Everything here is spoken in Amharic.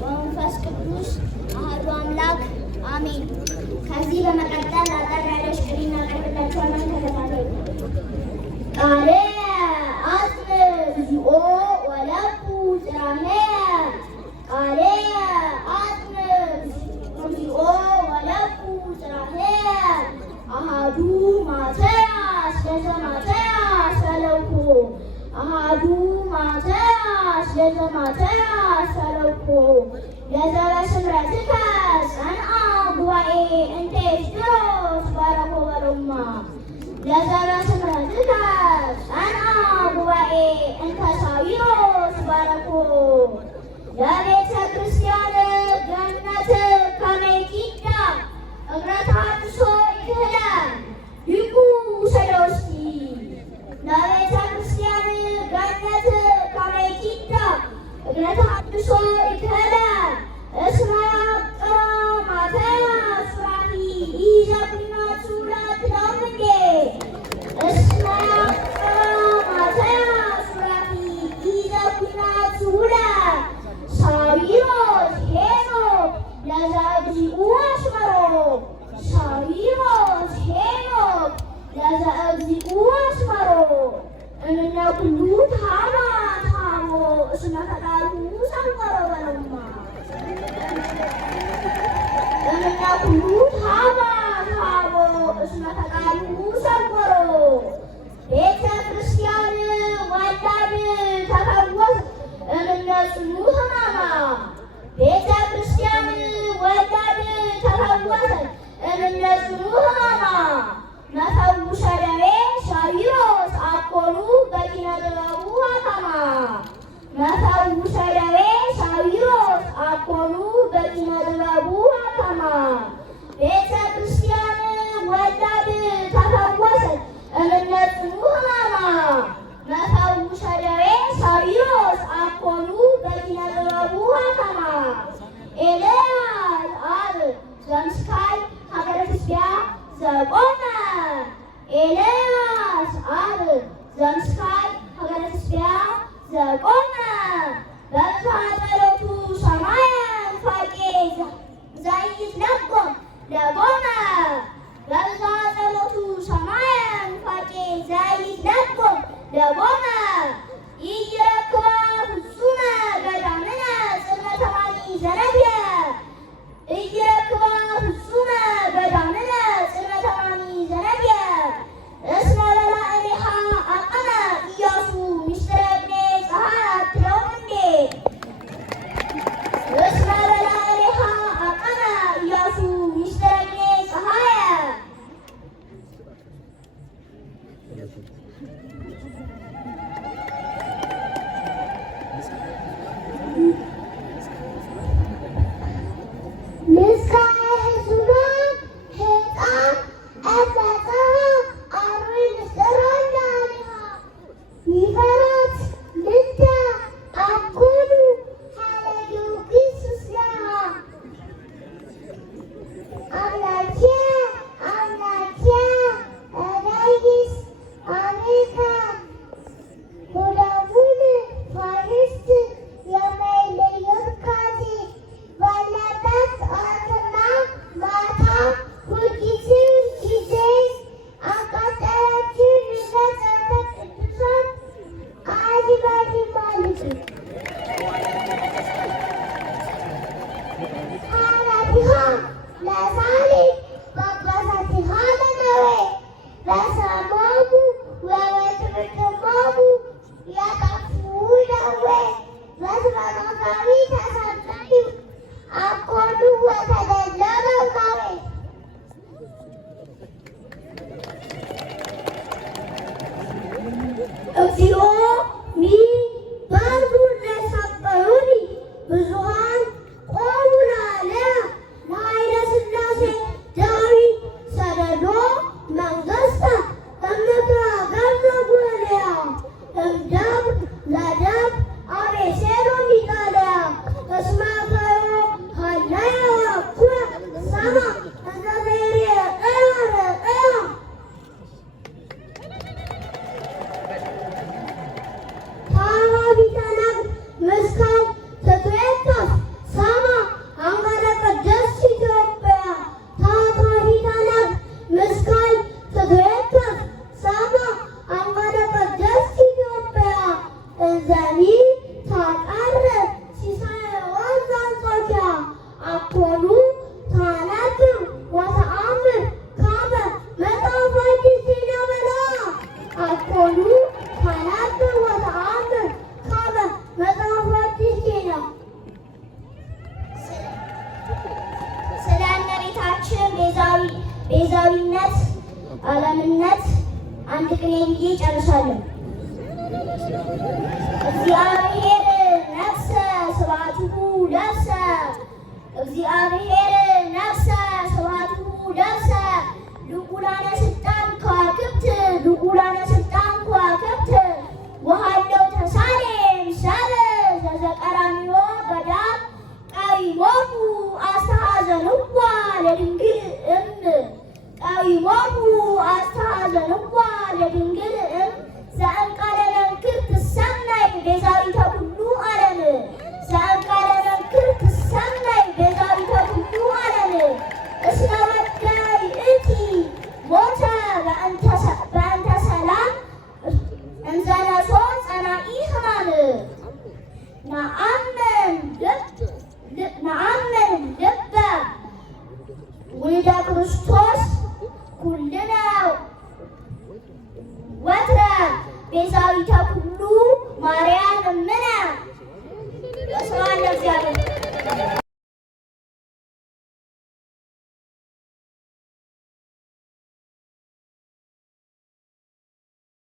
ወመንፈስ ቅዱስ አሐዱ አምላክ አሜን። ከዚህ በመቀጠል አጠር ያለች ቅኔ እናቀርብላችኋለን። ተከታተሉ። ቃሌ አጽንዕ እግዚኦ ወለኩ ጽራሄየ ቃሌ አጽንዕ እግዚኦ ወለኩ ጽራሄየ አሐዱ ማትያስ ለዘማትያስ ሰለኩ አሐዱ ማትያስ ለዘማትያስ ሰለኩ ለዘበስምረትከ ጸንዐ ጉባኤ እንተ ኤስድሮስ ባረኮ በሎማ ለዘበስምረትከ ጸንዐ ጉባኤ እንተ ሳዊሮስ ባረኮ ለቤተ ክርስቲያን ገነት ከመ ይኪዳ እግረ ተሐድሶ ይክህለ ሊቁ ሰለስቲ ለቤተ ክርስቲያን ገነት ከመ ይኪዳ እግረ ተሐድሶ ይክህለ እስመ ያዕቅሮ ማትያስ ሱራፊ ኢዘኩናት ሱራት ለምንዴ እስመ ያዕቅሮ ማትያስ ሱራፊ ኢዘኩናት ሱራት ሳዊሮስ ሄኖክ ለዘእግዚኡ አስመሮ ሳዊሮስ ሄኖክ ለዘእግዚኡ አስመሮ እምነ ኩሉ ታማ ታሞ እስመ ተቃሉ ሰንቆሮ በሎማ እምነ ኩሉ ታማ ታሞ እስመ ተቃሉ ሰንቆሮ ቤተ ክርስቲያን ወላድ ተፈወስ እምነ ጽኑ ሕማማ ቤተ ክርስቲያን ወላድ ተፈወሰ እምነ ጽኑ ሕማማ መፈውሰ ደዌ ሳዊሮስ አኮኑ በኪነ ጥበቡ ሀተማ መፈውሰ ደዌ ሳዊሮስ አኮኑ በኪነ ጥበቡ ሀተማ ቤተ ክርስቲያን ወላድ ተፈወሰ እምነ ጽኑ ሕማማ መፈውሰ ደዌ ሳዊሮስ አኮኑ በኪነ ጥበቡ ሀተማ ኤልያስ አብ ዘምስካይ ሀገረ ትስብያ ዘቆመ ኤልያስ አብ ዘምስካይ ሀገረ ትስብያ ዘቆመ በብዝኃ ጸሎቱ ሰማየ ፋቄ ዘይትለጎም ለጎመ በብዝኃ ጸሎቱ ሰማየ ፋቄ ዘይትለጎም ለጎመ ኢይረክባ ፍጹመ ገዳምነ ጽልመተ ማኒ ዘነብየ ኢይረክባ ፍጹመ ገዳምነ ጽልመተ ማኒ ዘነብየ እስመ በላዕሌሃ አቀመ ኢያሱ ምስጢረ እብኔ ጸሐት ለወንዴ እስመ በላዕሌሃ አቀመ ኢያሱ ምስጢረ እብኔ ጸሐየ እግዚኦ ሚባዙ ለሰበዩኒ ብዙኃን ቆሙ ለዓለየ ለኃይለ ሥላሴ ዳዊት ሰደዶ መንግሥተ እምክረ ገንዘቡ እልያ እምደብር ለደብር አቤሴሎም ይቃለያ እስመ ከዮ ሀለየ ወኩየ ሰማ እንዘ ዘይሬቅያ ረቅያ አንድ ቅኔ ብዬ ጨርሳለሁ። እግዚአብሔር ነግሠ ስብሐቲሁ ለብሰ እግዚአብሔር ነግሠ ስብሐቲሁ ለብሰ ልዑላነ ስልጣን ከዋክብት ልዑላነ ስልጣን ከዋክብት ወሃለው ተሳሌም ሰብ ዘዘቀራንዮ ገዳም ቀዊሞሙ አስተሐዘንዋ ለድንግል ቀዊሞሙ አስተሐዘንዋ ለድንግል ዘእንቃለ መንክር ትሰመይ ቤዛዊተ ኩሉ ዓለም ዘእንቃለ መንክር ትሰመይ ቤዛዊተ ኩሉ ዓለም እስመ ወዳይ እቲ ሞተ በእንተ ሰላም እንዘነሶ ጸናኢ ሕማም ነአምን ልበ ውልደ ክርስቶስ ኩልነ ወትረ ቤዛዊተ ኩሉ ማርያም እምነ